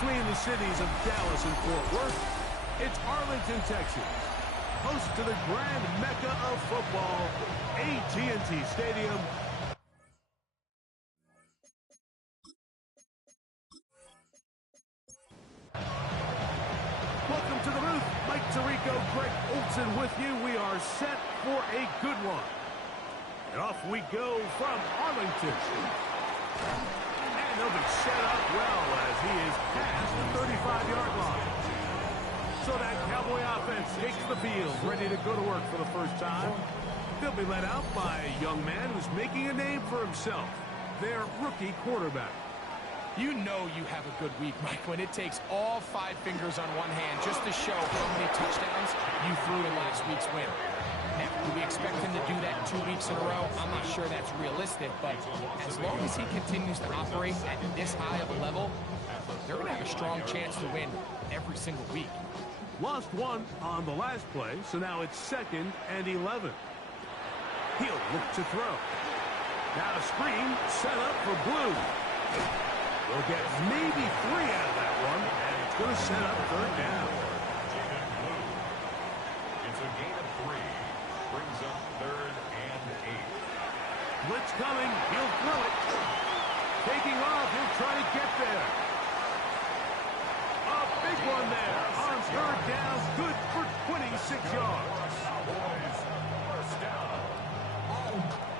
between the cities of Dallas and Fort Worth, it's Arlington, Texas, host to the grand mecca of football, AT&T Stadium. Welcome to the booth. Mike Tirico, Greg Olson with you. We are set for a good one. And off we go from Arlington. And they'll be set up well as he is past the 35-yard line. So that Cowboy offense takes the field, ready to go to work for the first time. They'll be led out by a young man who's making a name for himself, their rookie quarterback. You know you have a good week, Mike, when it takes all 5 fingers on one hand just to show how many touchdowns you threw in last week's win. Now, do we expect him to do that 2 weeks in a row? I'm not sure that's realistic, but as long as he continues to operate at this high of a level, they're going to have a strong chance to win every single week. Lost one on the last play, so now it's 2nd and 11. He'll look to throw. Now a screen set up for Blue. We'll get maybe 3 out of that one, and it's going to set up 3rd down. It's a gain of 3. Brings up 3rd and 8. Blitz coming. He'll throw it. Taking off. He'll try to get there. A big one there on 3rd down. Good for 26 yards. First down.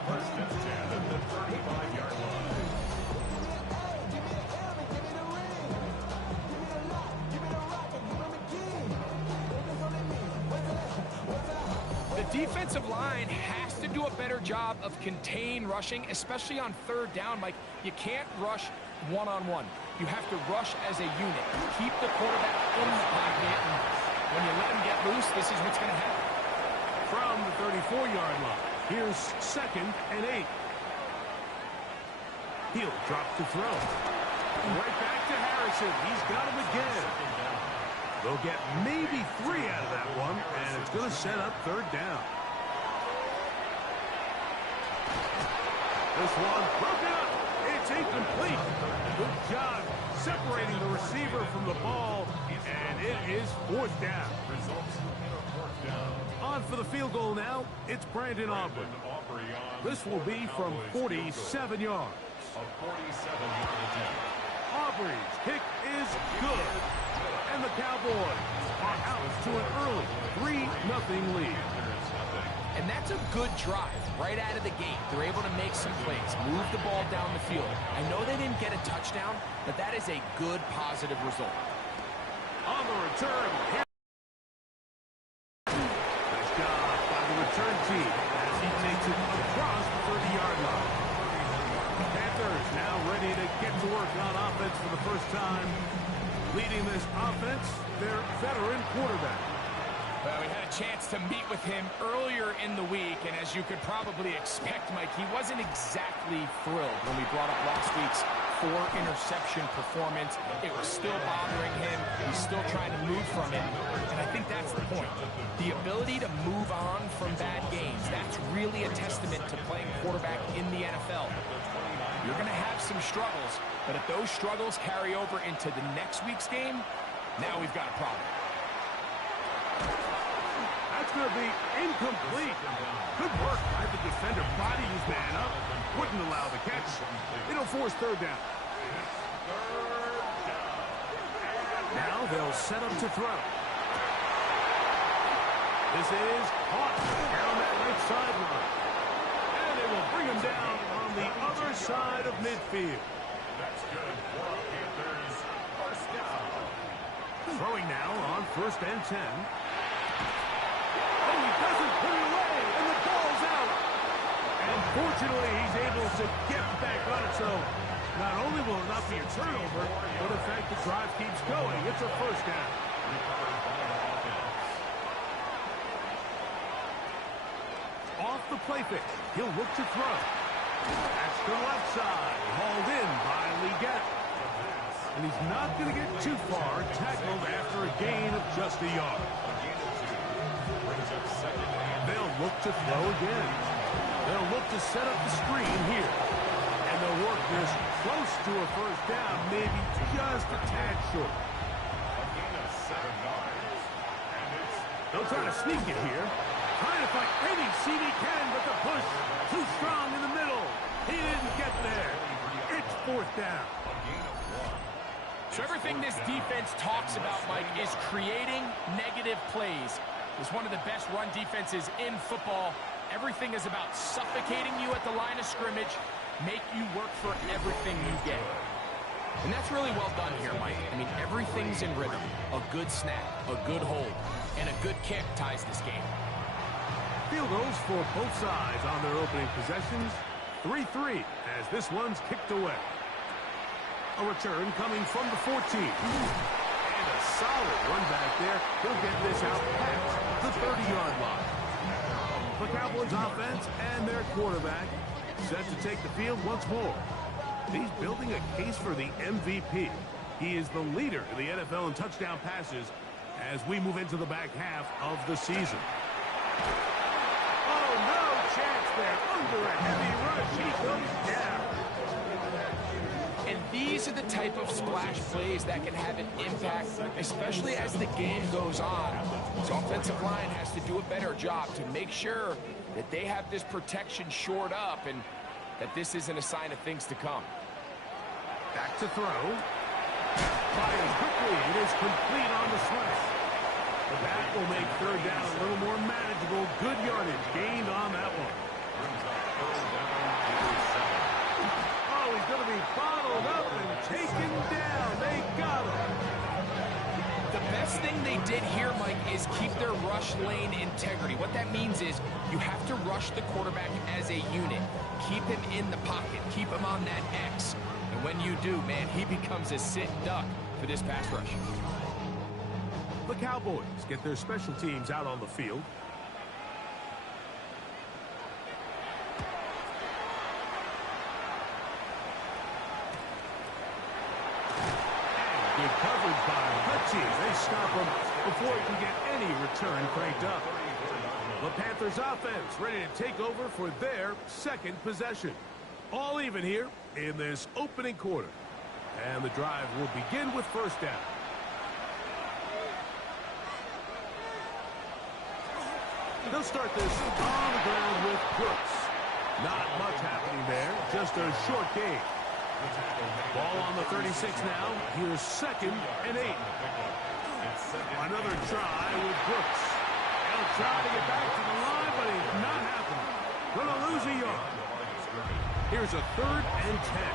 First and 10 at the 35-yard line. The defensive line has to do a better job of contain rushing, especially on 3rd down. Like, you can't rush one-on-one. You have to rush as a unit. Keep the quarterback in the pocket, and when you let him get loose, this is what's going to happen. From the 34-yard line, here's 2nd and 8. He'll drop to throw. Right back to Harrison. He's got him again. They'll get maybe 3 out of that one, and it's going to set up 3rd down. This one broken up. It's incomplete. Good job separating the receiver from the ball, and it is 4th down. On for the field goal now, it's Brandon Aubrey. This will be from 47 yards. Aubrey's kick is good. And the Cowboys are out to an early 3-0 lead. And that's a good drive right out of the gate. They're able to make some plays, move the ball down the field. I know they didn't get a touchdown, but that is a good, positive result. On the return, nice job by the return team as he takes it across the 30-yard line. Panthers now ready to get to work on offense for the first time. Leading this offense, their veteran quarterback. Well, we had a chance to meet with him earlier in the week, and as you could probably expect, Mike, he wasn't exactly thrilled when we brought up last week's 4-interception performance. It was still bothering him. He's still trying to move from it, and I think that's the point. The ability to move on from bad games, that's really a testament to playing quarterback in the NFL. You're going to have some struggles, but if those struggles carry over into the next week's game, now we've got a problem. That's going to be incomplete. Good work by the defender. Body his man up. Wouldn't allow the catch. It'll force 3rd down. Now they'll set up to throw. This is caught down that right sideline. And they will bring him down on the other side of midfield. That's good for Panthers. First down. Throwing now on 1st and 10. Oh, he doesn't put it away, and the ball's out. And fortunately, he's able to get back on it, so not only will it not be a turnover, but in fact, the drive keeps going. It's a 1st down. Off the play fake, he'll look to throw. That's the left side, hauled in by Leggett. And he's not going to get too far, tackled after a gain of just a yard. They'll look to throw again. They'll look to set up the screen here. And they'll work this close to a first down, maybe just a tad short. A gain of 7 yards. And it's They'll try to sneak it here. Trying to find any seed he can, but the push too strong in the middle. He didn't get there. It's fourth down. a gain of 1. So everything this defense talks about, Mike, is creating negative plays. It's one of the best run defenses in football. Everything is about suffocating you at the line of scrimmage, make you work for everything you get. And that's really well done here, Mike. I mean, everything's in rhythm. A good snap, a good hold, and a good kick ties this game. Field goals for both sides on their opening possessions. 3-3 as this one's kicked away. A return coming from the 14. And a solid run back there. He'll get this out past the 30-yard line. The Cowboys offense and their quarterback set to take the field once more. He's building a case for the MVP. He is the leader in the NFL in touchdown passes as we move into the back half of the season. Oh, no chance there. Under a heavy rush, he goes down. And these are the type of splash plays that can have an impact, especially as the game goes on. This offensive line has to do a better job to make sure that they have this protection shored up and that this isn't a sign of things to come. Back to throw. Fires quickly. It is complete on the slant. But that will make third down a little more manageable. Good yardage gained on that one. Oh, he's going to be bottled up and taken down. They got him. The best thing they did here, Mike, is keep their rush lane integrity. What that means is you have to rush the quarterback as a unit. Keep him in the pocket. Keep him on that X. And when you do, man, he becomes a sit duck for this pass rush. The Cowboys get their special teams out on the field. Good coverage by Hutchie. They stop him before he can get any return cranked up. The Panthers offense ready to take over for their second possession. All even here in this opening quarter. And the drive will begin with first down. They'll start this on the ground with Brooks. Not much happening there. Just a short gain. Ball on the 36 now. Here's 2nd and 8. Another try with Brooks. He'll try to get back to the line, but it's not happening. Gonna lose a yard. Here's a 3rd and 10.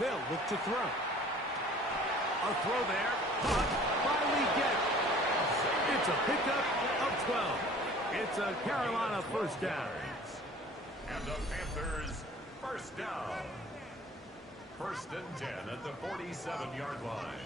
They'll look to throw. A throw there. Caught by Leggett. It's a pickup of 12. It's a Carolina first down. And the Panthers first down. 1st and 10 at the 47-yard line.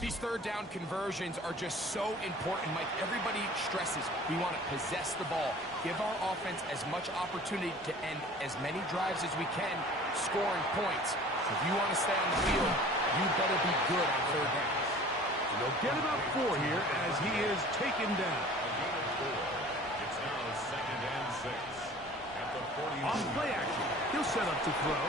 These third down conversions are just so important, Mike. Everybody stresses we want to possess the ball, give our offense as much opportunity to end as many drives as we can, scoring points. So if you want to stay on the field, you better be good on third down. They'll get about 4 here as he is taken down. A gain of 4. It's now 2nd and 6 at the 40. On play action, he'll set up to throw.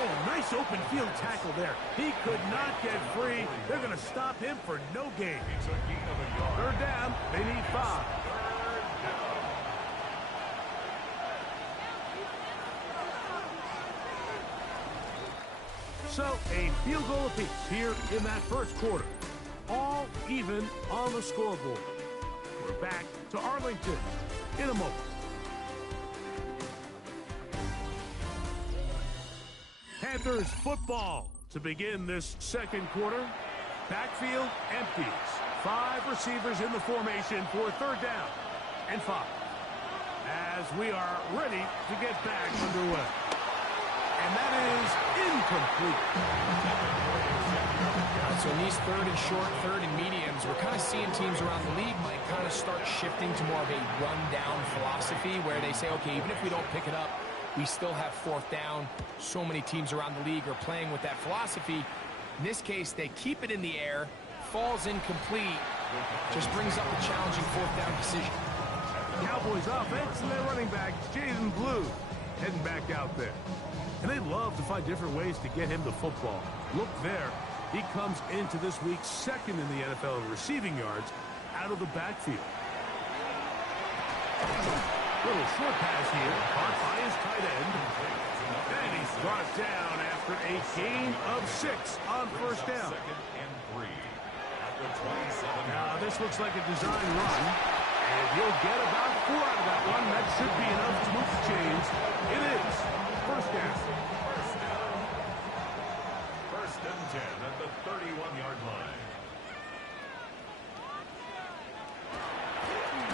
Oh, nice open field tackle there. He could not get free. They're going to stop him for no gain. It's a gain of a yard. Third down. They need 5. Third down. So a field goal apiece here in that first quarter. All even on the scoreboard. We're back to Arlington in a moment. Panthers football to begin this second quarter. Backfield empties. 5 receivers in the formation for third down and 5. As we are ready to get back underway. And that is incomplete. So in these third and short, third and mediums, we're kind of seeing teams around the league might kind of start shifting to more of a run-down philosophy where they say, okay, even if we don't pick it up, we still have fourth down. So many teams around the league are playing with that philosophy. In this case, they keep it in the air, falls incomplete, Just brings up a challenging fourth down decision. Cowboys offense and their running back, Jaden Blue, heading back out there. And they love to find different ways to get him the football. Look there. He comes into this week second in the NFL in receiving yards out of the backfield. Little short pass here, caught by his tight end. And he's brought down after a gain of 6 on first down. Now, this looks like a design run. And he'll get about 4 out of that one. That should be enough to move the chains. It is. First down. First and 10 at the 31-yard line.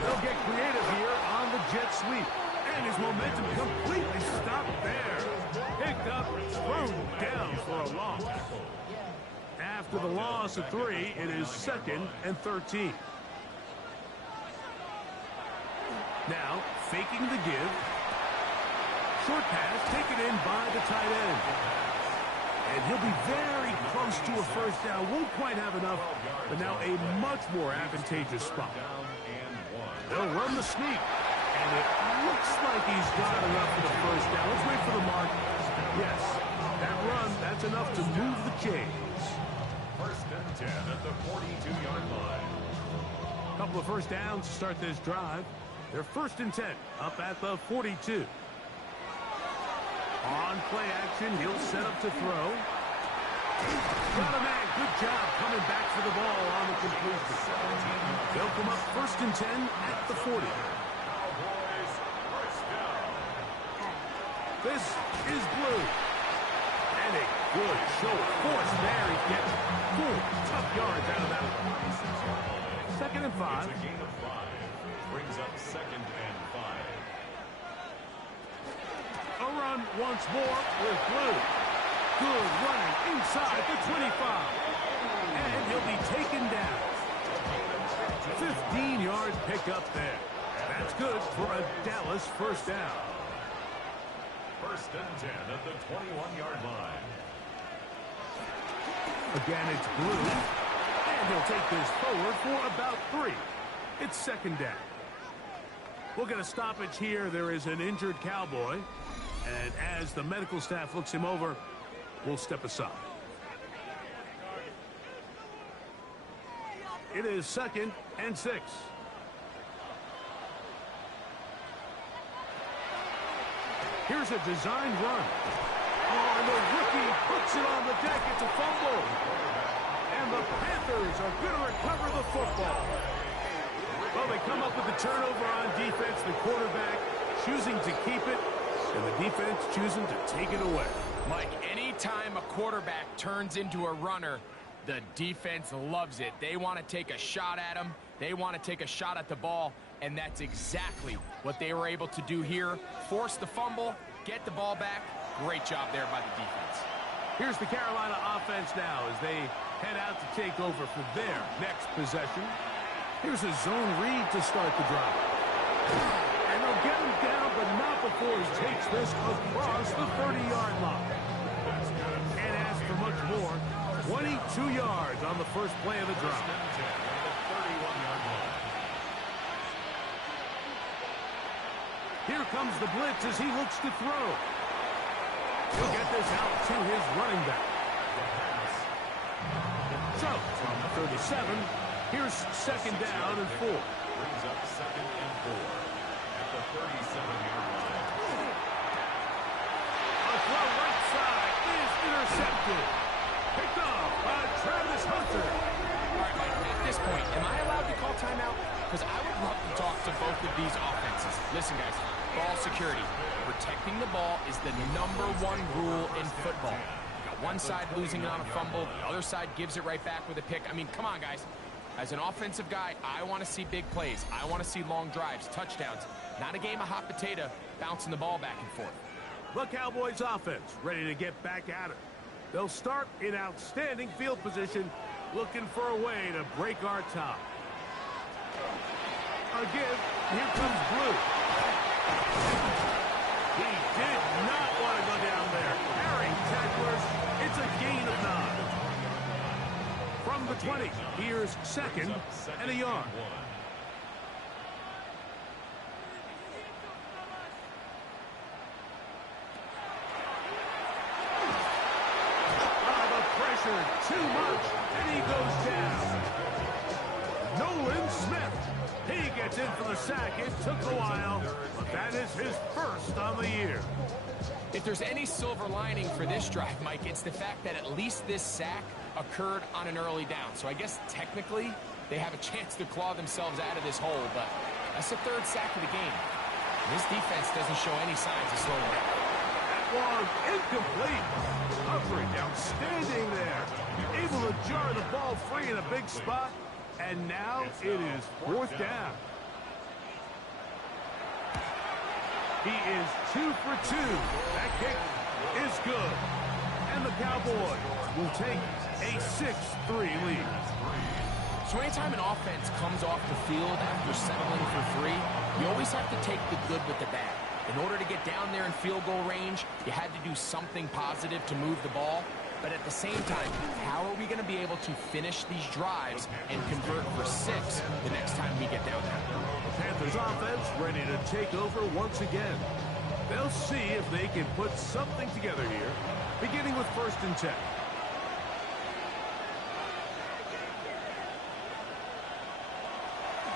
They'll get creative here on the jet sweep. And his momentum completely stopped there. Picked up, thrown down for a loss. After the loss of 3, it is 2nd and 13. Now, faking the give. Short pass taken in by the tight end. And he'll be very close to a first down. Won't quite have enough, but now a much more advantageous spot. They'll run the sneak. And it looks like he's got enough for the first down. Let's wait for the mark. Yes, that run, that's enough to move the chains. First and 10 at the 42-yard line. A couple of first downs to start this drive. They're 1st and 10 up at the 42. On play action, he'll set up to throw. Got a man. Good job coming back for the ball on the completion. They'll come up 1st and 10 at the 40. Cowboys, first down. This is Blue. And a good show of force there. He gets 4 tough yards out of that one. 2nd and 5. It's a gain of 5. Brings up 2nd and 5. A run once more with Blue. Good running inside the 25. And he'll be taken down. 15-yard pickup there. That's good for a Dallas first down. 1st and 10 at the 21-yard line. Again, it's Blue. And he'll take this forward for about 3. It's 2nd down. We'll get a stoppage here. There is an injured Cowboy. And as the medical staff looks him over, we'll step aside. It is 2nd and 6. Here's a designed run. Oh, and the rookie puts it on the deck. It's a fumble. And the Panthers are going to recover the football. Well, they come up with the turnover on defense. The quarterback choosing to keep it, and the defense choosing to take it away. Mike, anytime a quarterback turns into a runner, the defense loves it. They want to take a shot at him. They want to take a shot at the ball, and that's exactly what they were able to do here. Force the fumble, get the ball back. Great job there by the defense. Here's the Carolina offense now as they head out to take over for their next possession. Here's a zone read to start the drive. And they'll get him down, but not before he takes this across the 30-yard line. And as for much more, 22 yards on the first play of the drive. Here comes the blitz as he looks to throw. He'll get this out to his running back. So, from the 37, here's 2nd down and 4. Brings up 2nd and 4 at the 37-yard line. A throw right side is intercepted. Picked off by Travis Hunter. All right, Mike, at this point, am I allowed to call timeout? Because I would love to talk to both of these offenses. Listen, guys, ball security. Protecting the ball is the #1 rule in football. You got one side losing it on a fumble, the other side gives it right back with a pick. I mean, come on, guys. As an offensive guy, I want to see big plays. I want to see long drives, touchdowns. Not a game of hot potato bouncing the ball back and forth. The Cowboys offense ready to get back at it. They'll start in outstanding field position, looking for a way to break our tie. Again, here comes Blue. He did not want to go down there. Carrying tacklers, it's a gain of 9. from the 20. Here's second and a yard. Too much, and he goes down. Nolan Smith. He gets in for the sack. It took a while, but that is his first on the year. If there's any silver lining for this drive, Mike, it's the fact that at least this sack occurred on an early down. So I guess technically they have a chance to claw themselves out of this hole, but that's the third sack of the game. This defense doesn't show any signs of slowing down. One incomplete. Coverage outstanding there. Able to jar the ball free in a big spot. And now it is fourth down. He is 2 for 2. That kick is good. And the Cowboys will take a 6-3 lead. So anytime an offense comes off the field after settling for 3, you always have to take the good with the bad. In order to get down there in field goal range, you had to do something positive to move the ball. But at the same time, how are we going to be able to finish these drives and convert for 6 the next time we get down there? The Panthers offense ready to take over once again. They'll see if they can put something together here, beginning with 1st and 10.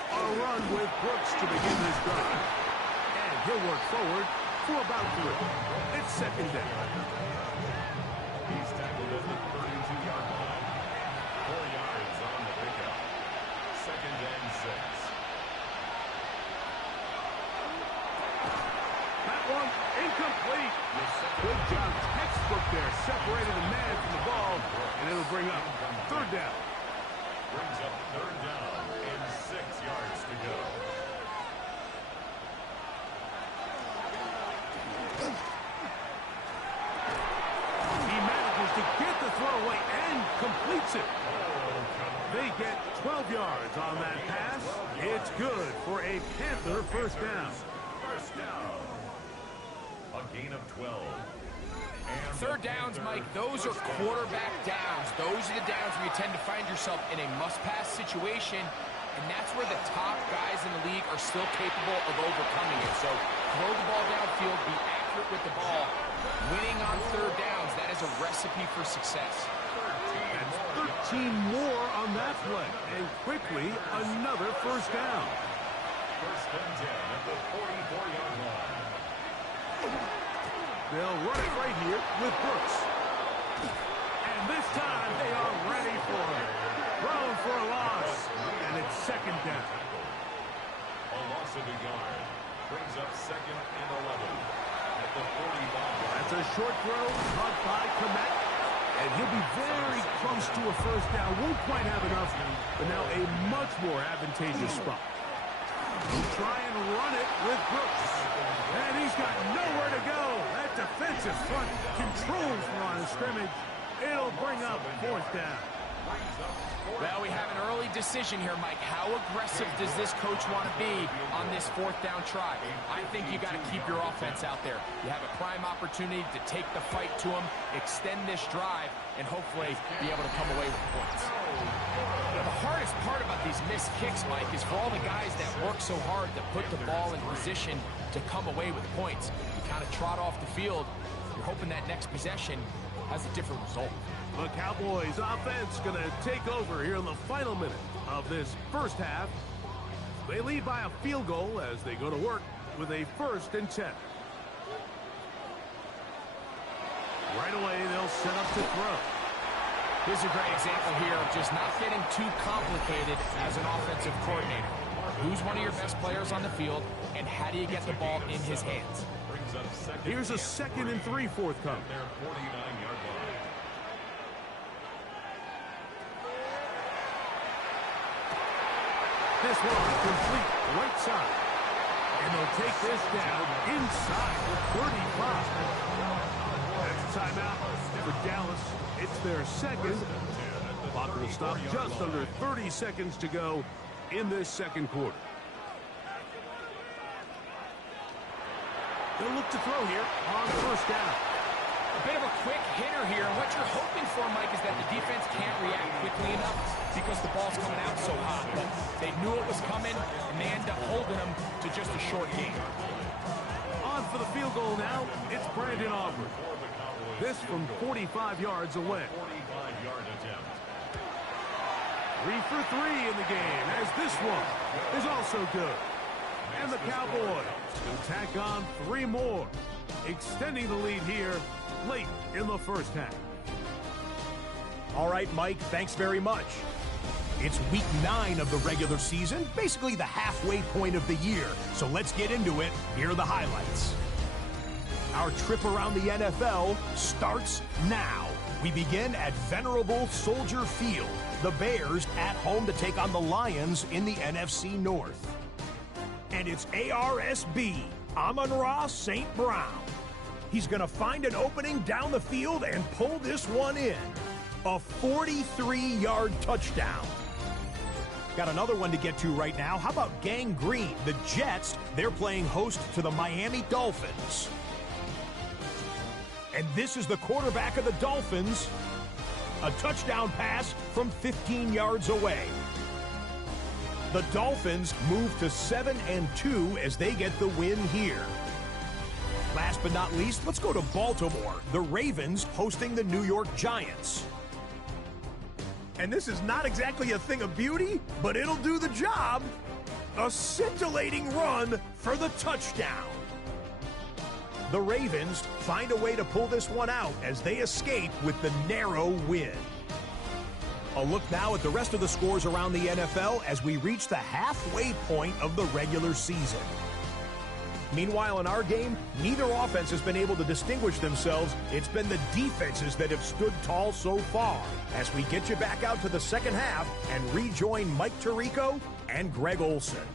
A run with Brooks to begin this drive. And he'll work forward for about 3. It's second down. He's tackled at the 32-yard line. 4 yards on the pickup. 2nd and 6. That one incomplete. Good job. Textbook there. Separated the man from the ball. And it'll bring up 3rd down. Brings up 3rd down and 6 yards to go. He manages to get the throw away and completes it. They get 12 yards on that pass. It's good for a Panther 1st down. 1st down. A gain of 12. And 3rd downs, Mike, those are quarterback downs. Those are the downs where you tend to find yourself in a must-pass situation, and that's where the top guys in the league are still capable of overcoming it. So throw the ball downfield, be accurate with the ball. Winning on 3rd downs, that is a recipe for success. That's 13 more on that play. And quickly, another 1st down. 1st and 10 at the 44-yard line. They'll run it right here with Brooks. And this time they are ready for it. Thrown for a loss. And it's 2nd down. A loss of a yard. Brings up 2nd and 11 at the 45. That's a short throw caught by Komet. And he'll be very close to a 1st down. Won't quite have enough, but now a much more advantageous spot. He'll try and run it with Brooks. And he's got nowhere to go. That defensive front controls the line of scrimmage. It'll bring up 4th down. Well, we have an early decision here, Mike. How aggressive does this coach want to be on this 4th down try? I think you got to keep your offense out there. You have a prime opportunity to take the fight to them, extend this drive, and hopefully be able to come away with points. Now, the hardest part about these missed kicks, Mike, is for all the guys that work so hard to put the ball in position to come away with points. You kind of trot off the field. You're hoping that next possession has a different result. The Cowboys offense going to take over here in the final minute of this 1st half. They lead by a field goal as they go to work with a 1st and 10. Right away, they'll set up to throw. Here's a great example here of just not getting too complicated as an offensive coordinator. Who's one of your best players on the field, and how do you get the ball in his hands? Here's a 2nd and 3 forthcoming. Their 49-yard line. This one complete right side. And they'll take this down inside the 35. That's a timeout for Dallas. It's their 2nd. Clock will stop just under 30 seconds to go in this 2nd quarter. They'll look to throw here on 1st down. A bit of a quick hitter here. And what you're hoping for, Mike, is that the defense can't react quickly enough because the ball's coming out so hot. But they knew it was coming, and they end up holding them to just a short game. On for the field goal now, it's Brandon Aubrey. This from 45 yards away. 45-yard attempt. 3 for 3 in the game, as this one is also good. And the Cowboys will tack on 3 more, extending the lead here late in the first half. All right, Mike, thanks very much. It's week 9 of the regular season, basically the halfway point of the year. So let's get into it. Here are the highlights. Our trip around the NFL starts now. We begin at venerable Soldier Field. The Bears at home to take on the Lions in the NFC North. And it's ARSB, Amon-Ra St. Brown. He's going to find an opening down the field and pull this one in. A 43-yard touchdown. Got another one to get to right now. How about Gang Green? The Jets, they're playing host to the Miami Dolphins. And this is the quarterback of the Dolphins. A touchdown pass from 15 yards away. The Dolphins move to 7-2 as they get the win here. Last but not least, let's go to Baltimore. The Ravens hosting the New York Giants. And this is not exactly a thing of beauty, but it'll do the job. A scintillating run for the touchdown. The Ravens find a way to pull this one out as they escape with the narrow win. A look now at the rest of the scores around the NFL as we reach the halfway point of the regular season. Meanwhile, in our game, neither offense has been able to distinguish themselves. It's been the defenses that have stood tall so far. As we get you back out to the second half and rejoin Mike Tirico and Greg Olson.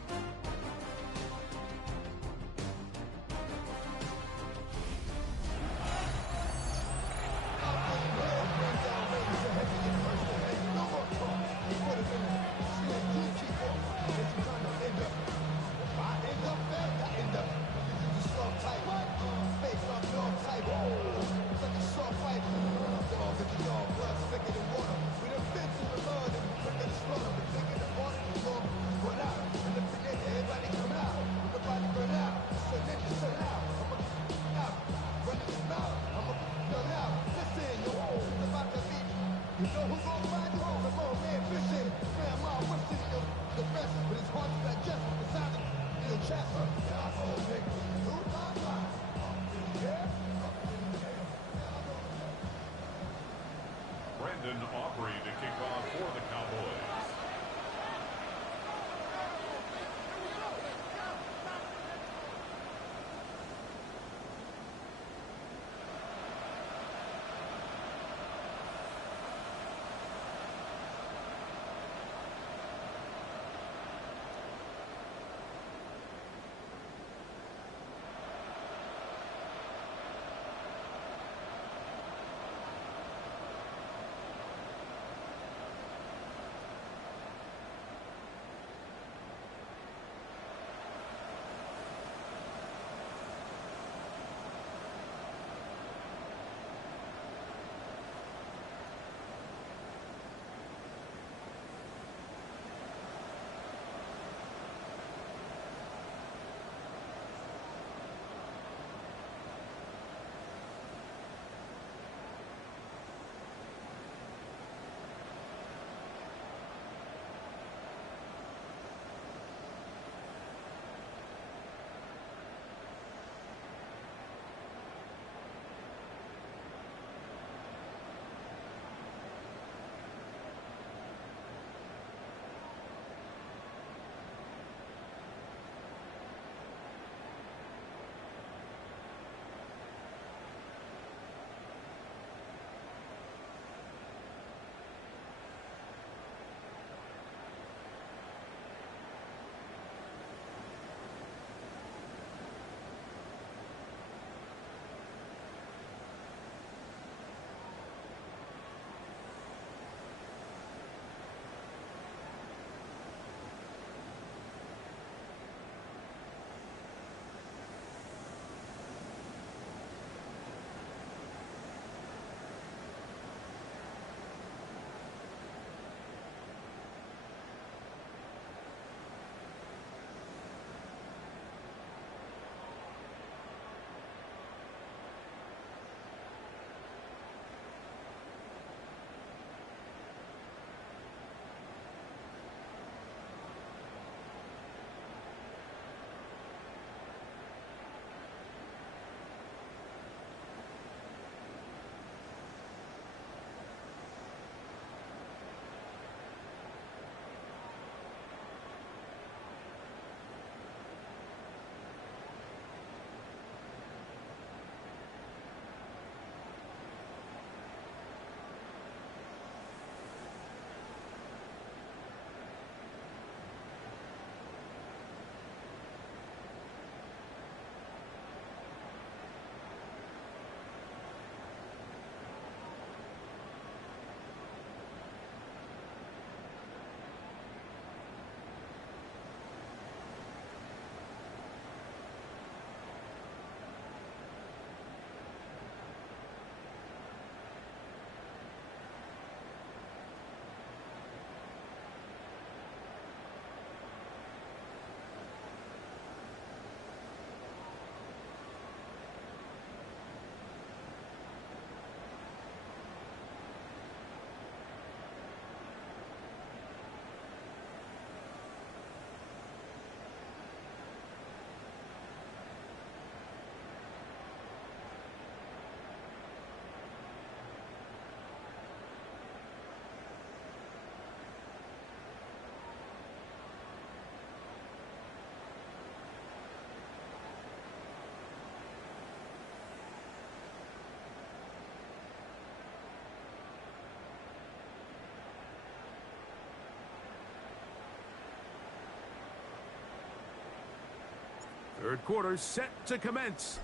Third quarter set to commence.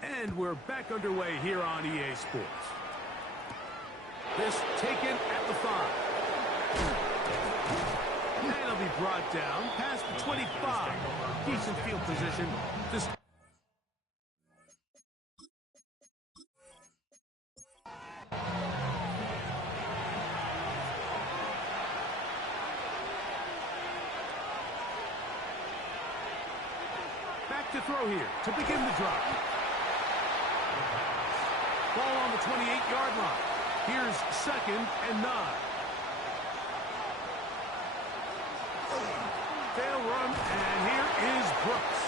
And we're back underway here on EA Sports. This taken at the 5. And it'll be brought down past the 25. Decent field position. Just back to throw here to begin the drive. Ball on the 28-yard line. Here's 2nd and 9. Fail run, and here is Brooks.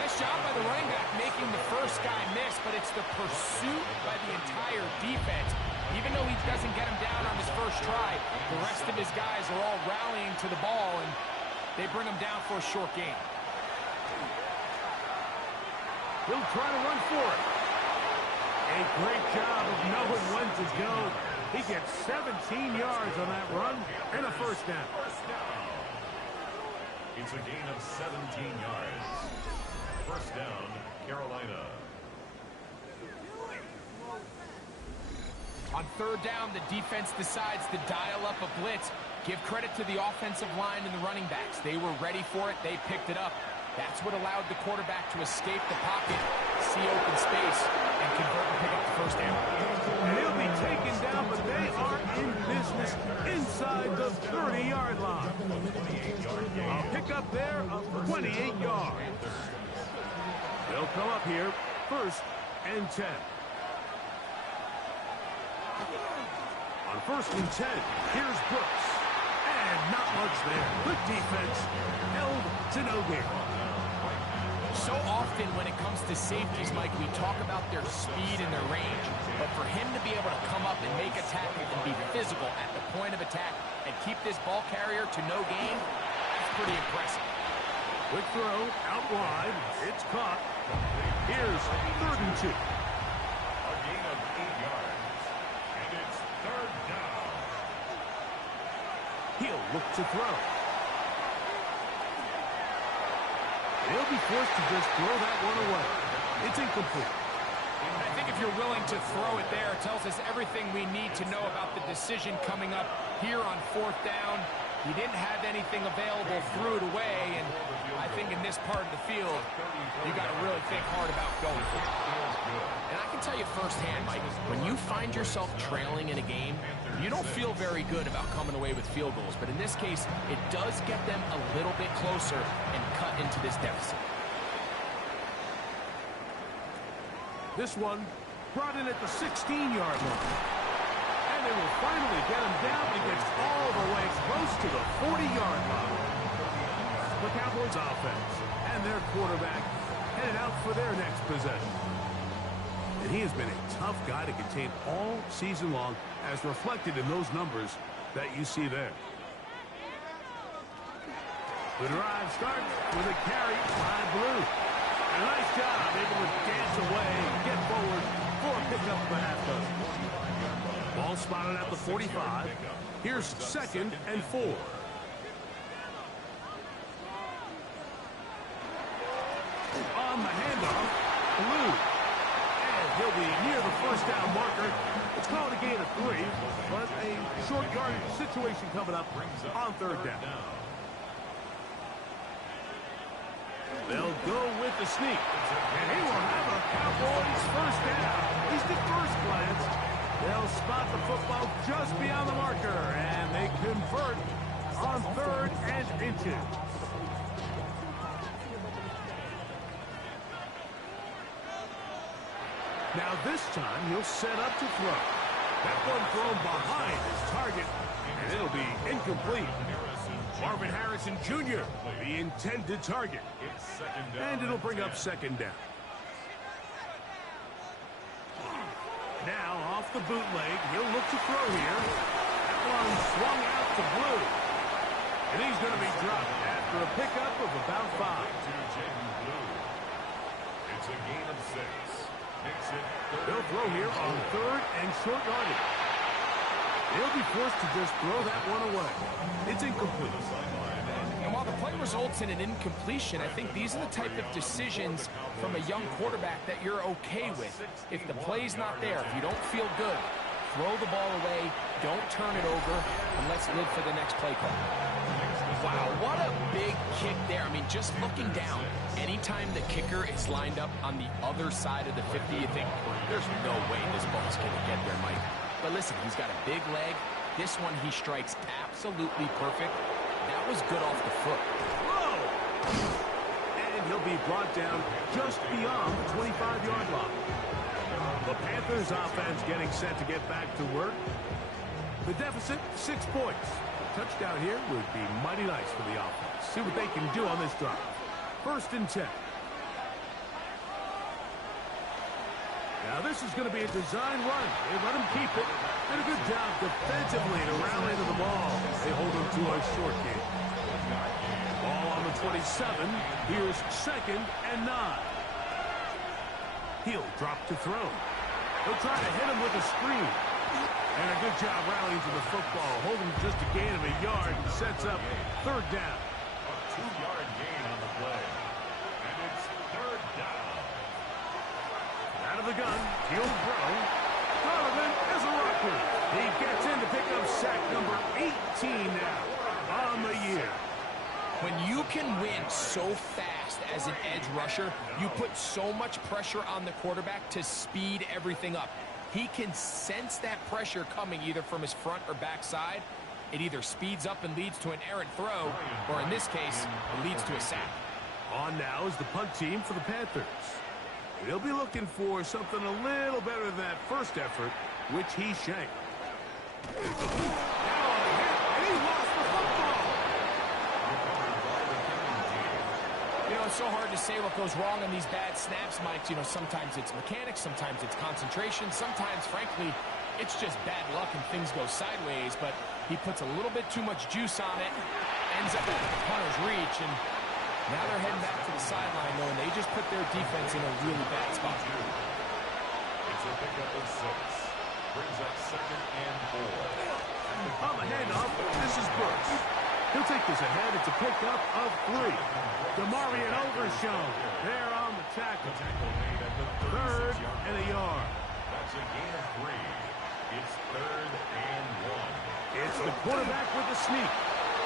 Nice job by the running back making the first guy miss, but it's the pursuit by the entire defense. Even though he doesn't get him down on his first try, the rest of his guys are all rallying to the ball, and they bring him down for a short gain. He'll try to run for it. A great job of knowing when to go. He gets 17 yards on that run and a first down. It's a gain of 17 yards. First down, Carolina. On third down, the defense decides to dial up a blitz. Give credit to the offensive line and the running backs. They were ready for it. They picked it up. That's what allowed the quarterback to escape the pocket, see open space, and convert and pick up the first down. And he'll be taken down, but they are in business inside the 30-yard line. A pickup there of 28 yards. They'll come up here, 1st and 10. On 1st and 10, here's Brooks. And not much there. Good defense. Held to no gain. So often when it comes to safeties, Mike, we talk about their speed and their range. But for him to be able to come up and make a tackle and be physical at the point of attack and keep this ball carrier to no gain, that's pretty impressive. Quick throw, out wide. It's caught. Here's 3rd and 2. A gain of 8 yards. And it's 3rd down. He'll look to throw. He'll be forced to just throw that one away. It's incomplete. I think if you're willing to throw it there, it tells us everything we need to know about the decision coming up here on 4th down. He didn't have anything available, threw it away, and I think in this part of the field, you got to really think hard about going for it. And I can tell you firsthand, Mike, when you find yourself trailing in a game, you don't feel very good about coming away with field goals. But in this case, it does get them a little bit closer and cut into this deficit. This one brought in at the 16-yard line. And they will finally get him down, but he gets all the way close to the 40-yard line. The Cowboys offense and their quarterback headed out for their next possession. And he has been a tough guy to contain all season long, as reflected in those numbers that you see there. The drive starts with a carry by Blue. And a nice job, able to dance away and get forward for a pickup of a half dozen. Ball spotted at the 45. Here's 2nd and 4. On the handoff, Blue. And he'll be near the first down marker. It's called a gain of 3, but a short yardage situation coming up on 3rd down. They'll go with the sneak. And he will have a Cowboys first down. At least at first glance. They'll spot the football just beyond the marker, and they convert on 3rd and inches. Now this time he'll set up to throw. That one thrown behind his target, and it'll be incomplete. Marvin Harrison Jr., the intended target. And it'll bring up 2nd down. Now off the bootleg, he'll look to throw here. That one swung out to Blue. And he's going to be dropped after a pickup of about 5. It's a gain of 6. They'll throw here on 3rd and short yardage. He'll be forced to just throw that one away. It's incomplete. And while the play results in an incompletion. I think these are the type of decisions from a young quarterback that you're okay with. If the play's not there, if you don't feel good, throw the ball away, don't turn it over, and let's live for the next play call. Wow, what a big kick there. I mean, just looking down, anytime the kicker is lined up on the other side of the 50, you think, there's no way this ball's going to get there, Mike. But listen, he's got a big leg. This one he strikes absolutely perfect. That was good off the foot. Whoa! And he'll be brought down just beyond the 25-yard line. The Panthers offense getting set to get back to work. The deficit, 6 points. A touchdown here would be mighty nice for the offense. See what they can do on this drive. 1st and 10. Now this is going to be a design run. They let him keep it. And a good job defensively to rally to the ball. They hold him to a short game. Ball on the 27. Here's 2nd and 9. He'll drop to throw. He'll try to hit him with a screen. And a good job rallying to the football. Holding just a gain of a yard and sets up 3rd down. A 2-yard gain on the play. And it's 3rd down. Out of the gun, he'll throw. Donovan is a rocker. He gets in to pick up sack number 18 now on the year. When you can win so fast as an edge rusher, you put so much pressure on the quarterback to speed everything up. He can sense that pressure coming either from his front or back side. It either speeds up and leads to an errant throw, or in this case, it leads to a sack. On now is the punt team for the Panthers. They'll be looking for something a little better than that first effort, which he shanked. Now on a hit, and he lost the football. You know, it's so hard to say what goes wrong on these bad snaps, Mike. You know, sometimes it's mechanics, sometimes it's concentration, sometimes, frankly, it's just bad luck and things go sideways, but he puts a little bit too much juice on it, ends up at the punter's reach, and now they're heading back to the sideline, though, and they just put their defense in a really bad spot. It's a pickup of 6. Brings up 2nd and 4. On the handoff, this is Brooks. He'll take this ahead. It's a pickup of 3. DeMarion Overshown there on the tackle. 3rd and a yard. That's a gain of 3. It's 3rd and 1. It's the quarterback with the sneak.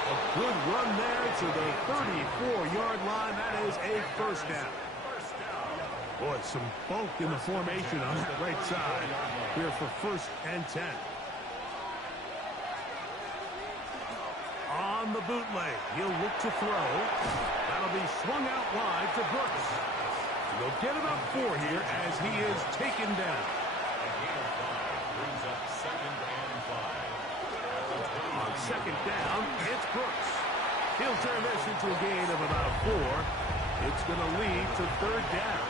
A good run there to the 34-yard line. That is a 1st down. Boy, some bulk in the formation on that right side here for 1st and 10. On the bootleg, he'll look to throw. That'll be swung out wide to Brooks. They'll get about 4 here as he is taken down. A gain of 5 brings up 2nd and 5. On 2nd down, it's Brooks. He'll turn this into a gain of about 4. It's going to lead to 3rd down.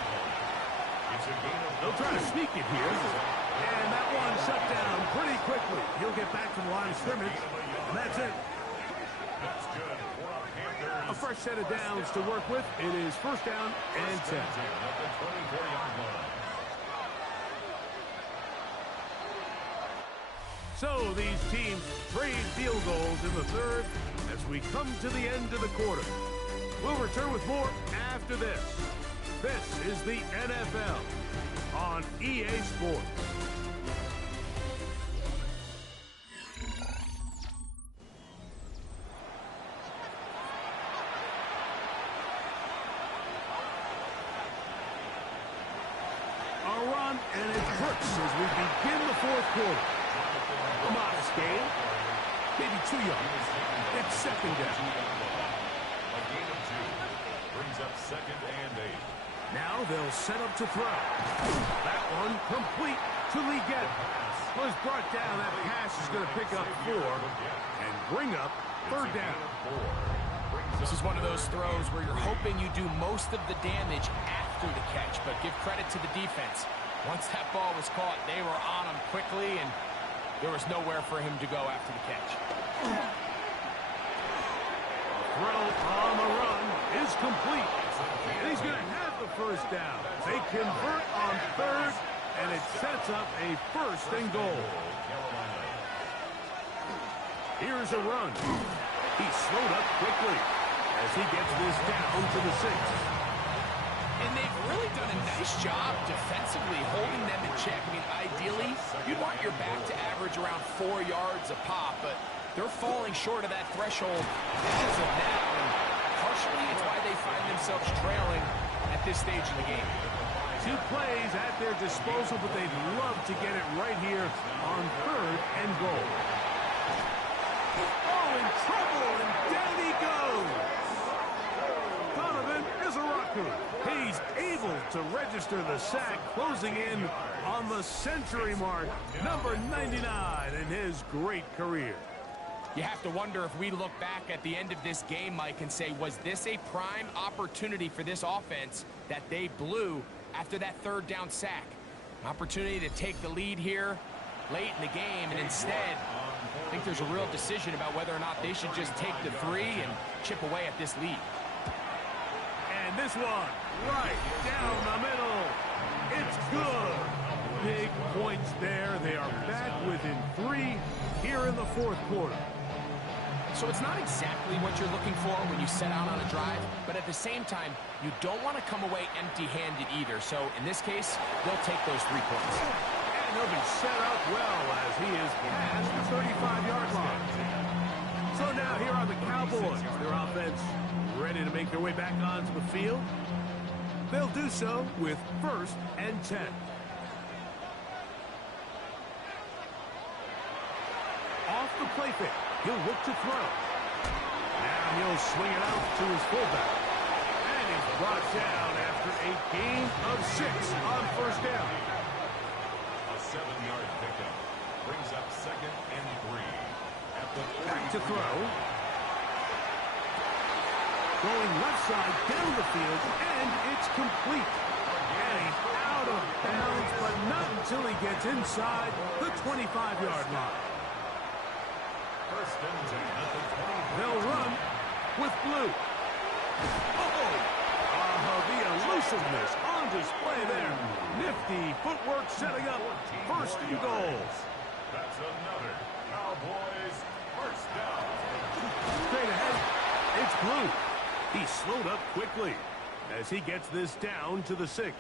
It's a gain of 5. They'll try to sneak it here. And that one shut down pretty quickly. He'll get back to the line of scrimmage. And that's it. That's good for our Panthers. A fresh set of downs to work with. It is 1st down and 10. At the 24-yard line. So these teams trade field goals in the 3rd as we come to the end of the quarter. We'll return with more after this. This is the NFL on EA Sports. A run, and it's Brooks as we begin the 4th quarter. A modest gain, maybe 2 yards. It's 2nd down. A gain of 2 brings up 2nd and 8. Now they'll set up to throw. That one complete to Liggett. Was brought down. That pass is going to pick up 4 and bring up 3rd down. This is one of those throws where you're hoping you do most of the damage after the catch, but give credit to the defense. Once that ball was caught, they were on him quickly, and there was nowhere for him to go after the catch. Throw on the run is complete. And he's going to have the 1st down. They convert on 3rd, and it sets up a 1st and goal. Here's a run. He slowed up quickly. as he gets this down to the 6. And they've really done a nice job defensively holding them in check. I mean, ideally, you'd want your back to average around 4 yards a pop, but they're falling short of that threshold as of now. And partially, it's why they find themselves trailing at this stage of the game. 2 plays at their disposal, but they'd love to get it right here on 3rd and goal. Oh, in trouble, and down he goes. Donovan is a rocker. He's able to register the sack, closing in on the century mark, number 99 in his great career. You have to wonder if we look back at the end of this game, Mike, and say, was this a prime opportunity for this offense that they blew after that 3rd down sack? An opportunity to take the lead here late in the game, and instead, I think there's a real decision about whether or not they should just take the 3 and chip away at this lead. And this one, right down the middle. It's good. Big points there. They are back within 3 here in the 4th quarter. So it's not exactly what you're looking for when you set out on a drive, but at the same time, you don't want to come away empty-handed either. So in this case, they'll take those 3 points. And he'll be set up well as he is past the 35-yard line. So now here are the Cowboys. Their offense ready to make their way back onto the field. They'll do so with 1st and 10. Off the play fake. He'll look to throw. Now he'll swing it out to his fullback. And he's brought down after a gain of 6 on 1st down. A 7-yard pickup brings up 2nd and 3. At the Back to throw. Going left side down the field, and it's complete. And he's out of bounds, but not until he gets inside the 25-yard line. 1st and 10 at the 20. They'll run with blue. The elusiveness on display there. Nifty footwork setting up 1st and goal. That's another Cowboys 1st down. Straight ahead, it's blue. He slowed up quickly as he gets this down to the 6.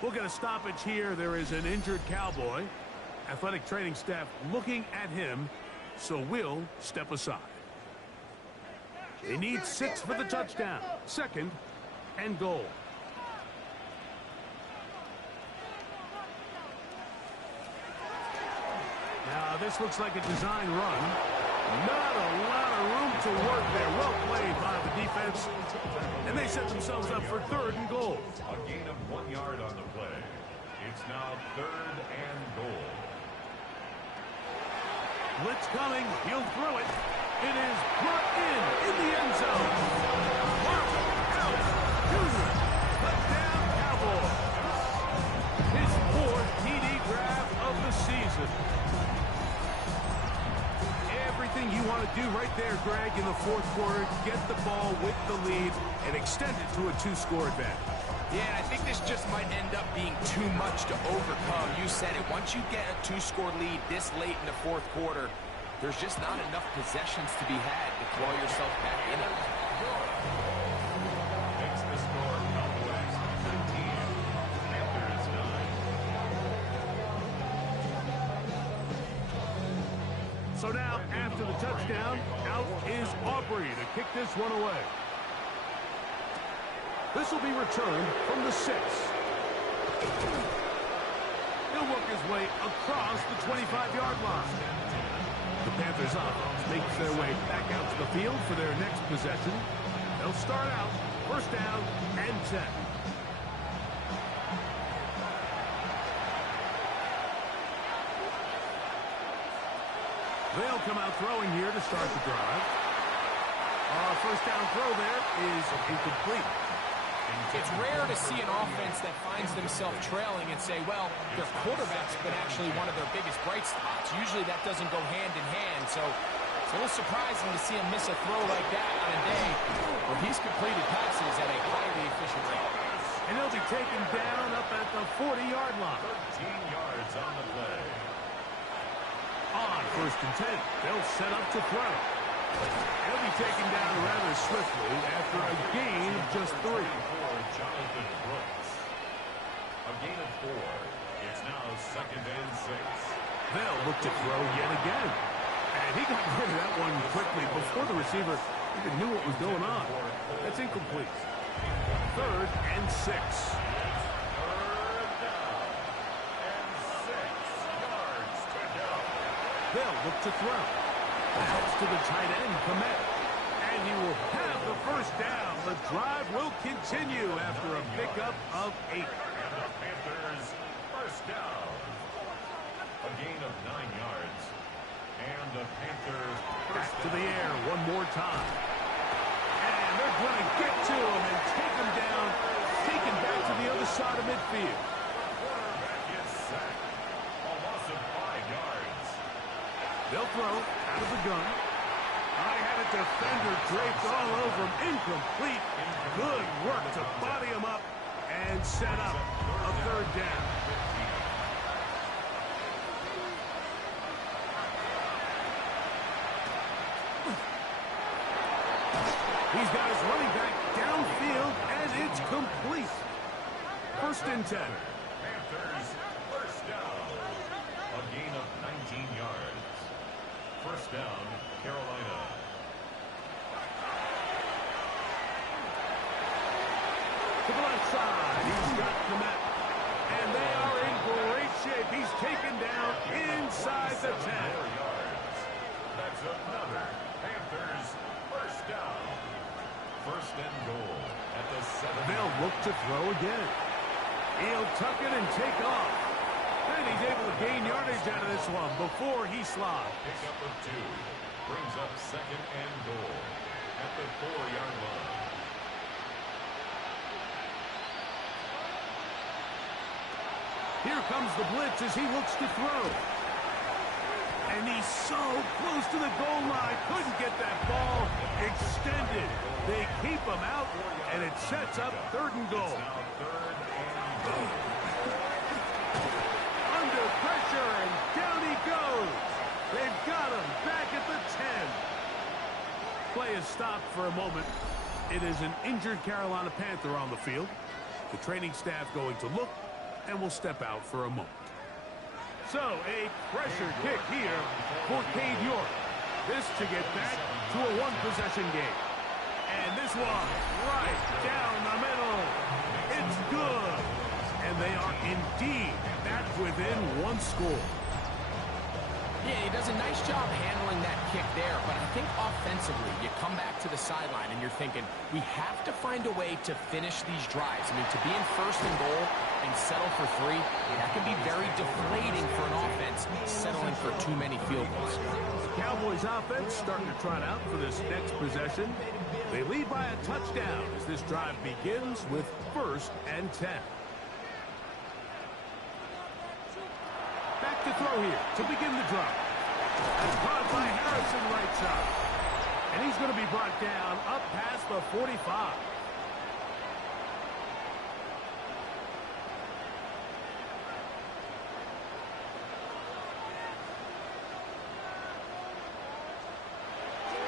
We'll get a stoppage here. There is an injured Cowboy. Athletic training staff looking at him, so we'll step aside. They need 6 for the touchdown. 2nd and goal. Now this looks like a design run. Not a lot of room to work there. Well played by the defense. And they set themselves up for 3rd and goal. A gain of 1 yard on the play. It's now 3rd and goal. Blitz coming. He'll throw it. It is brought in the end zone. Touchdown Cowboys. His 4th TD grab of the season. Everything you want to do right there, Greg, in the 4th quarter. Get the ball with the lead and extend it to a 2-score advantage. Yeah, I think this just might end up being too much to overcome. You said it. Once you get a 2-score lead this late in the 4th quarter, there's just not enough possessions to be had to claw yourself back in it. Makes the score Cowboys 13, Panthers 9. So now, after the touchdown, out is Aubrey to kick this one away. This will be returned from the 6. He'll work his way across the 25-yard line. The Panthers offense makes their way back out to the field for their next possession. They'll start out 1st down and 10. They'll come out throwing here to start the drive. 1st down throw there is incomplete. It's rare to see an offense that finds themselves trailing and say, well, their quarterback's been actually one of their biggest bright spots. Usually that doesn't go hand in hand, so it's a little surprising to see him miss a throw like that on a day where he's completed passes at a highly efficient rate. And he'll be taken down up at the 40-yard line. 13 yards on the play. On 1st and 10, they'll set up to throw. He'll be taken down rather swiftly after a gain of just 3. Jonathan Brooks. A gain of 4. It's now 2nd and 6. They'll look to throw yet again. And he got rid of that one quickly before the receiver even knew what was going on. That's incomplete. 3rd and 6. 3rd down and 6 yards to go. They'll look to throw. Pass to the tight end, Komet. And he will have the first down. The drive will continue after a pickup of 8. And the Panthers first down. A gain of 9 yards. And the Panthers Back to the air one more time. And they're going to get to him and take him down. Taken back to the other side of midfield. quarterback is sacked. A loss of 5 yards. They'll throw out of the gun. I had a defender draped all over him. Incomplete. Good work to body him up and set up a 3rd down. He's got his running back downfield, and it's complete. 1st and 10. Panthers first down. A gain of 19 yards. First down, Carolina. To the left side, he's got Komet. And they are in great shape. He's taken down inside the 10. 4 yards. That's another Panthers first down. 1st and goal at the 7. They'll look to throw again. He'll tuck it and take off. And he's able to gain yardage out of this one before he slides. Pickup of 2 brings up 2nd and goal at the 4-yard line. Here comes the blitz as he looks to throw. And he's so close to the goal line. Couldn't get that ball extended. They keep him out, and it sets up 3rd and goal. Now 3rd and goal. Under pressure, and down he goes. They've got him back at the 10. Play is stopped for a moment. It is an injured Carolina Panther on the field. The training staff going to look, and will step out for a moment. So, a pressure kick here for Cade York. This to get back to a 1-possession game. And this one, right down the middle. It's good. And they are indeed back within 1 score. Yeah, he does a nice job handling that kick there, but I think offensively, you come back to the sideline and you're thinking, we have to find a way to finish these drives. I mean, to be in 1st and goal and settle for 3, that can be very deflating for an offense, settling for too many field goals. Cowboys offense starting to trot out for this next possession. They lead by a touchdown as this drive begins with 1st and 10. Back to throw here to begin the drive. That's caught by Harrison right side. And he's going to be brought down up past the 45.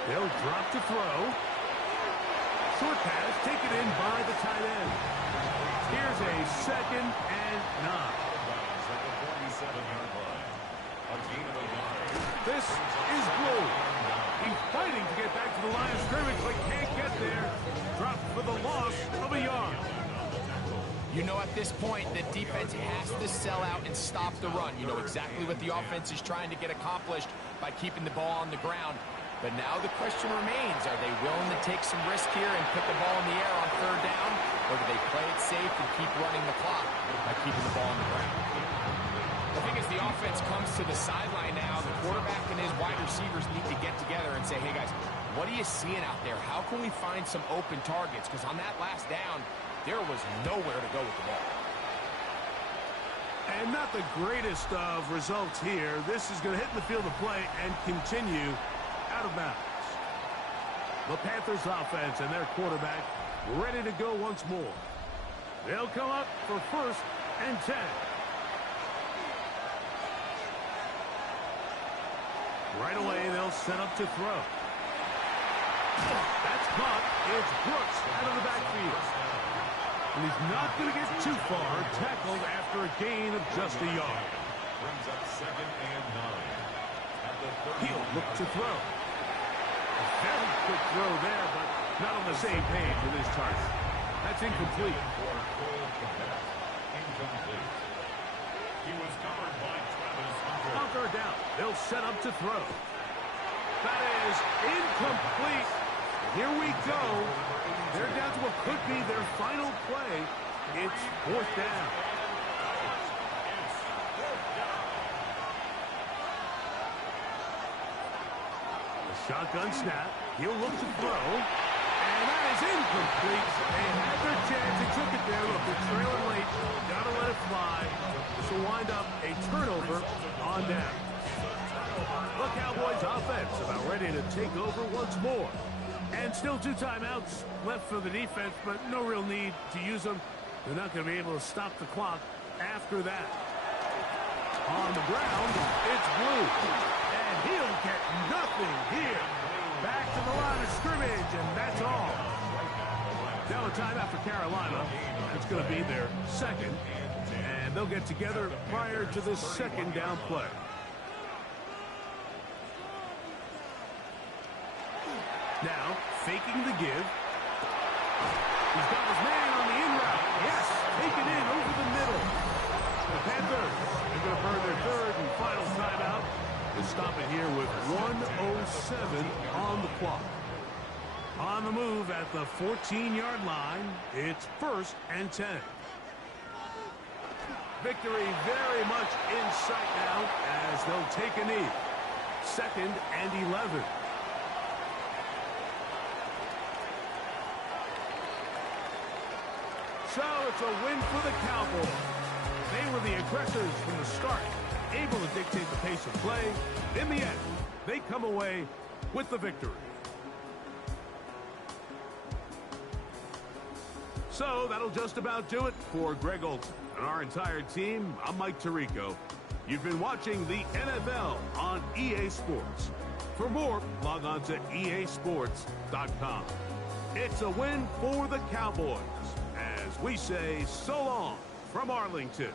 They'll drop to throw. Short pass taken in by the tight end. Here's a 2nd and 9. At the 47-yard line. A gain of 1 yard. This is Blue. He's fighting to get back to the line of scrimmage, but can't get there. Dropped for the loss of a yard. You know at this point, the defense has to sell out and stop the run. You know exactly what the offense is trying to get accomplished by keeping the ball on the ground. But now the question remains, are they willing to take some risk here and put the ball in the air on 3rd down? Or do they play it safe and keep running the clock by keeping the ball on the ground? The thing is, the offense comes to the sideline now. The quarterback and his wide receivers need to get together and say, hey guys, what are you seeing out there? How can we find some open targets? Because on that last down, there was nowhere to go with the ball. And not the greatest of results here. This is going to hit in the field of play and continue out of bounds. The Panthers offense and their quarterback ready to go once more. They'll come up for 1st and 10. Right away, they'll set up to throw. That's caught. It's Brooks out of the backfield. And he's not going to get too far, tackled after a gain of just a yard. Brings up 2nd and 9. At the 30. He'll look to throw. A very quick throw there, but not on the same page with his target. That's incomplete. Incomplete. He was covered by Travis Hunter. Hunter down. They'll set up to throw. That is incomplete. Here we go. They're down to what could be their final play. It's 4th down. The shotgun snap. He'll look to throw. And that is incomplete. They had their chance. They took it there. Look, they're trailing late. Got to let it fly. This will wind up a turnover on down. The Cowboys offense about ready to take over once more. And still 2 timeouts left for the defense, but no real need to use them. They're not going to be able to stop the clock after that. On the ground, it's Blue. And he'll get nothing here. Back to the line of scrimmage, and that's all. Now a timeout for Carolina. It's going to be their 2nd. And they'll get together prior to this 2nd down play. Now, faking the give. He's got his man on the in route. Yes, taken in over the middle. The Panthers are going to burn their 3rd and final timeout. They stop it here with 1:07 on the clock. On the move at the 14-yard line, it's 1st and 10. Victory very much in sight now as they'll take a knee. 2nd and 11. So it's a win for the Cowboys. They were the aggressors from the start, able to dictate the pace of play. In the end, they come away with the victory. So that'll just about do it for Greg Olsen and our entire team. I'm Mike Tirico. You've been watching the NFL on EA Sports. For more, log on to easports.com. It's a win for the Cowboys, as we say so long from Arlington.